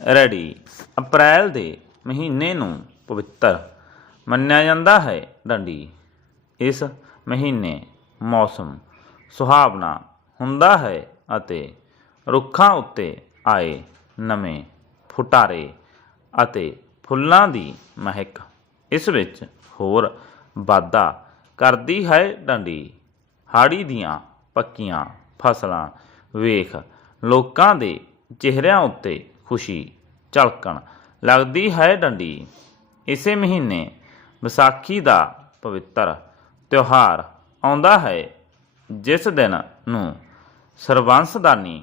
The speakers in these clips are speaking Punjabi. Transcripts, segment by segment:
ਰੈਡੀ। ਅਪ੍ਰੈਲ ਦੇ ਮਹੀਨੇ ਨੂੰ ਪਵਿੱਤਰ ਮੰਨਿਆ ਜਾਂਦਾ ਹੈ ਡੰਡੀ ਇਸ ਮਹੀਨੇ ਮੌਸਮ ਸੁਹਾਵਣਾ ਹੁੰਦਾ ਹੈ ਅਤੇ ਰੁੱਖਾਂ ਉੱਤੇ ਆਏ ਨਵੇਂ ਫੁਟਾਰੇ ਅਤੇ ਫੁੱਲਾਂ ਦੀ ਮਹਿਕ ਇਸ ਵਿੱਚ ਹੋਰ ਵਾਧਾ ਕਰਦੀ ਹੈ ਡੰਡੀ ਹਾੜੀ ਦੀਆਂ ਪੱਕੀਆਂ ਫਸਲਾਂ ਵੇਖ ਲੋਕਾਂ ਦੇ ਚਿਹਰਿਆਂ ਉੱਤੇ ਖੁਸ਼ੀ, ਝਲਕਣ, ਲੱਗਦੀ ਹੈ ਡੰਡੀ। ਇਸੇ ਮਹੀਨੇ ਵਿਸਾਖੀ ਦਾ ਪਵਿੱਤਰ ਤਿਉਹਾਰ ਆਉਂਦਾ ਹੈ, ਜਿਸ ਦਿਨ ਨੂੰ ਸਰਬੰਸਦਾਨੀ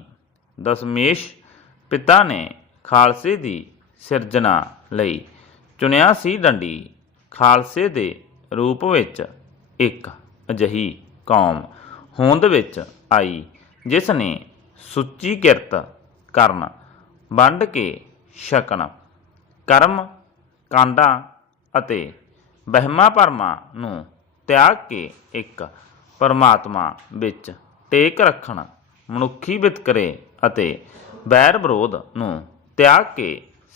ਦਸਮੇਸ਼ ਪਿਤਾ ਨੇ ਖਾਲਸੇ ਦੀ ਸਿਰਜਣਾ ਲਈ ਚੁਣਿਆ ਸੀ ਡੰਡੀ। ਖਾਲਸੇ ਦੇ ਰੂਪ ਵਿੱਚ ਇੱਕ ਅਜਿਹੀ ਕੌਮ ਹੋਂਦ ਵਿੱਚ ਆਈ, ਜਿਸ ਨੇ ਸੁੱਚੀ ਕਿਰਤ ਕਰਨ ਵੰਡ ਕੇ ਛਕਣ। ਕਰਮ, ਕਾਂਡਾਂ ਅਤੇ ਵਹਿਮਾਂ ਭਰਮਾਂ ਨੂੰ ਤਿਆਗ ਕੇ ਇੱਕ ਪਰਮਾਤਮਾ ਵਿੱਚ ਟੇਕ ਰੱਖਣ, ਮਨੁੱਖੀ ਵਿਤਕਰੇ ਅਤੇ ਬੈਰ ਵਿਰੋਧ ਨੂੰ ਤਿਆਗ ਕੇ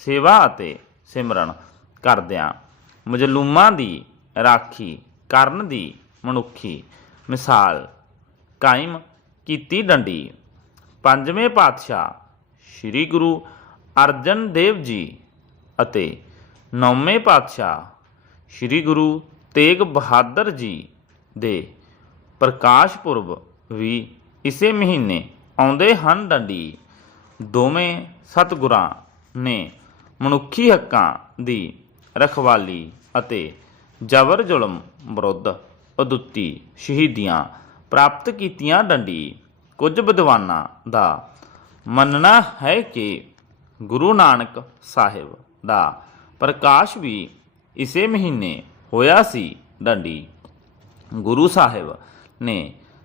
ਸੇਵਾ ਅਤੇ ਸਿਮਰਨ ਕਰਦਿਆਂ ਮਜਲੂਮਾਂ ਦੀ ਰਾਖੀ ਕਰਨ ਦੀ ਮਨੁੱਖੀ ਮਿਸਾਲ ਕਾਇਮ ਕੀਤੀ ਡੰਡੀ। ਪੰਜਵੇਂ ਪਾਤਸ਼ਾਹ ਸ੍ਰੀ ਗੁਰੂ ਅਰਜਨ ਦੇਵ ਜੀ ਅਤੇ ਨੌਵੇਂ ਪਾਤਸ਼ਾਹ ਸ੍ਰੀ ਗੁਰੂ ਤੇਗ ਬਹਾਦਰ ਜੀ ਦੇ ਪ੍ਰਕਾਸ਼ ਪੁਰਬ ਵੀ ਇਸੇ ਮਹੀਨੇ ਆਉਂਦੇ ਹਨ। ਡੰਡੀ ਦੋਵੇਂ ਸਤਿਗੁਰਾਂ ਨੇ ਮਨੁੱਖੀ ਹੱਕਾਂ ਦੀ ਰਖਵਾਲੀ ਅਤੇ ਜ਼ਬਰ ਜ਼ੁਲਮ ਵਿਰੁੱਧ ਅਦੁੱਤੀ ਸ਼ਹੀਦੀਆਂ ਪ੍ਰਾਪਤ ਕੀਤੀਆਂ। ਡੰਡੀ ਕੁਝ ਵਿਦਵਾਨਾਂ ਦਾ ਮੰਨਣਾ ਹੈ ਕਿ ਗੁਰੂ ਨਾਨਕ ਸਾਹਿਬ ਦਾ ਪ੍ਰਕਾਸ਼ ਵੀ ਇਸੇ ਮਹੀਨੇ ਹੋਇਆ ਸੀ ਡੰਡੀ। ਗੁਰੂ ਸਾਹਿਬ ਨੇ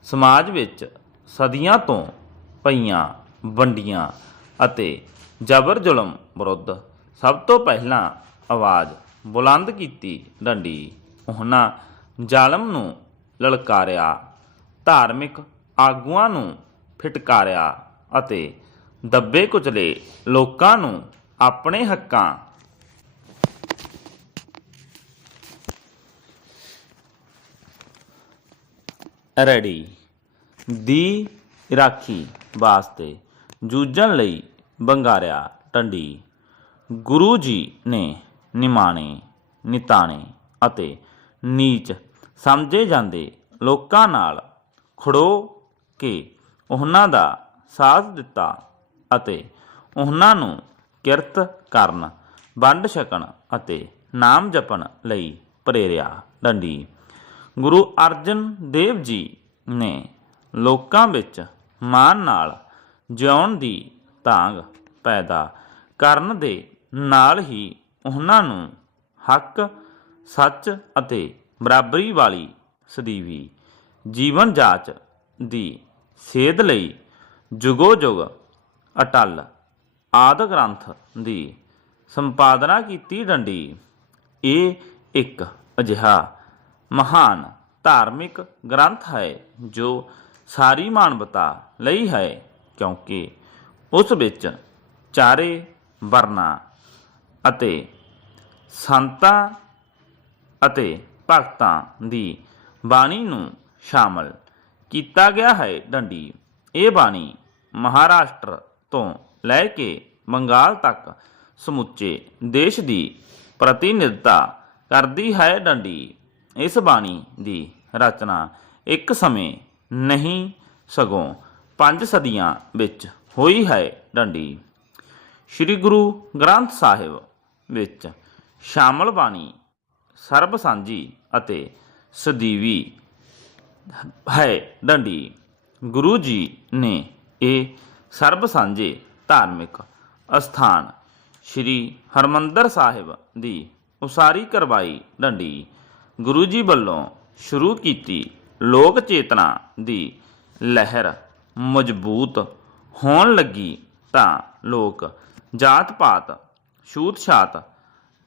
ਸਮਾਜ ਵਿੱਚ ਸਦੀਆਂ ਤੋਂ ਪਈਆਂ ਵੰਡੀਆਂ ਅਤੇ ਜ਼ਬਰ ਜ਼ੁਲਮ ਵਿਰੁੱਧ ਸਭ ਤੋਂ ਪਹਿਲਾਂ ਆਵਾਜ਼ ਬੁਲੰਦ ਕੀਤੀ ਡੰਡੀ। ਉਹਨਾਂ ਜ਼ਾਲਮ ਨੂੰ ਲਲਕਾਰਿਆ, ਧਾਰਮਿਕ ਆਗੂਆਂ ਨੂੰ ਫਿਟਕਾਰਿਆ ਅਤੇ ਦੱਬੇ ਕੁਚਲੇ ਲੋਕਾਂ ਨੂੰ ਆਪਣੇ ਹੱਕਾਂ। ਰੜੀ ਦੀ ਰਾਖੀ ਵਾਸਤੇ ਜੂਝਣ ਲਈ ਬੰਗਾਰਿਆ ਟੰਡੀ। ਗੁਰੂ ਜੀ ਨੇ ਨਿਮਾਣੇ, ਨਿਤਾਣੇ ਅਤੇ ਨੀਚ ਸਮਝੇ ਜਾਂਦੇ ਲੋਕਾਂ ਨਾਲ ਖੜੋ ਕੇ ਉਹਨਾਂ ਦਾ ਸਾਥ ਦਿੱਤਾ। ਅਤੇ ਉਹਨਾਂ ਨੂੰ ਕਿਰਤ ਕਰਨ, ਵੰਡ ਛਕਣ ਅਤੇ ਨਾਮ ਜਪਣ ਲਈ ਪ੍ਰੇਰਿਆ ਡੰਡੀ। ਗੁਰੂ ਅਰਜਨ ਦੇਵ ਜੀ ਨੇ ਲੋਕਾਂ ਵਿੱਚ ਮਾਨ ਨਾਲ ਜਿਉਣ ਦੀ ਤਾਂਗ ਪੈਦਾ ਕਰਨ ਦੇ ਨਾਲ ਹੀ ਉਹਨਾਂ ਨੂੰ ਹੱਕ, ਸੱਚ ਅਤੇ ਬਰਾਬਰੀ ਵਾਲੀ ਸਦੀਵੀ ਜੀਵਨ ਜਾਚ ਦੀ ਸੇਧ ਲਈ ਜੁਗੋ ਜੁਗ ਅਟਲ ਆਦਿ ਗ੍ਰੰਥ ਦੀ ਸੰਪਾਦਨਾ ਕੀਤੀ ਡੰਡੀ। ਇਹ ਇੱਕ ਅਜਿਹਾ ਮਹਾਨ ਧਾਰਮਿਕ ਗ੍ਰੰਥ ਹੈ ਜੋ ਸਾਰੀ ਮਾਨਵਤਾ ਲਈ ਹੈ, ਕਿਉਂਕਿ ਉਸ ਵਿੱਚ ਚਾਰੇ ਵਰਨਾ ਅਤੇ ਸੰਤਾਂ ਅਤੇ ਭਗਤਾਂ ਦੀ ਬਾਣੀ ਨੂੰ ਸ਼ਾਮਲ ਕੀਤਾ ਗਿਆ ਹੈ। ਡੰਡੀ, ਇਹ ਬਾਣੀ ਮਹਾਰਾਸ਼ਟਰ ਤੋਂ ਲੈ ਕੇ ਬੰਗਾਲ ਤੱਕ ਸਮੁੱਚੇ ਦੇਸ਼ ਦੀ ਪ੍ਰਤੀਨਿਧਤਾ ਕਰਦੀ ਹੈ ਡੰਡੀ। ਇਸ ਬਾਣੀ ਦੀ ਰਚਨਾ ਇੱਕ ਸਮੇਂ ਨਹੀਂ, ਸਗੋਂ ਪੰਜ ਸਦੀਆਂ ਵਿੱਚ ਹੋਈ ਹੈ ਡੰਡੀ। ਸ੍ਰੀ ਗੁਰੂ ਗ੍ਰੰਥ ਸਾਹਿਬ ਵਿੱਚ ਸ਼ਾਮਲ ਬਾਣੀ ਸਰਬ ਸਾਂਝੀ ਅਤੇ ਸਦੀਵੀ ਹੈ ਡੰਡੀ। ਗੁਰੂ ਜੀ ਨੇ ਇਹ ਸਰਬ ਸਾਂਝੇ ਧਾਰਮਿਕ ਅਸਥਾਨ, ਸ੍ਰੀ ਹਰਮੰਦਰ ਸਾਹਿਬ ਦੀ ਉਸਾਰੀ ਕਰਵਾਈ ਡੰਡੀ। ਗੁਰੂ ਜੀ ਵੱਲੋਂ ਸ਼ੁਰੂ ਕੀਤੀ ਲੋਕ ਚੇਤਨਾ ਦੀ ਲਹਿਰ ਮਜ਼ਬੂਤ ਹੋਣ ਲੱਗੀ ਤਾਂ ਲੋਕ ਜਾਤ ਪਾਤ ਛੂਤ ਛਾਤ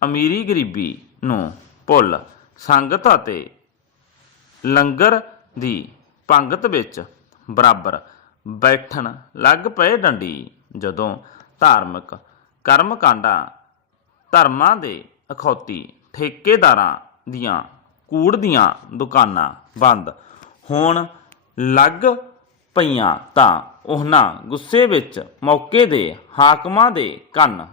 ਅਮੀਰੀ ਗਰੀਬੀ ਨੂੰ ਭੁੱਲ ਸੰਗਤ ਅਤੇ ਲੰਗਰ ਦੀ ਪੰਗਤ ਵਿੱਚ ਬਰਾਬਰ ਬੈਠਣ ਲੱਗ ਪਏ ਡੰਡੀ ਜਦੋਂ ਧਾਰਮਿਕ ਕਰਮ ਕਾਂਡਾਂ ਧਰਮਾਂ ਦੇ ਅਖੌਤੀ ਠੇਕੇਦਾਰਾਂ ਦੀਆਂ ਕੂੜ ਦੀਆਂ ਦੁਕਾਨਾਂ ਬੰਦ ਹੋਣ ਲੱਗ ਪਈਆਂ ਤਾਂ ਉਹਨਾਂ ਗੁੱਸੇ ਵਿੱਚ ਮੌਕੇ ਦੇ ਹਾਕਮਾਂ ਦੇ ਕੰਨ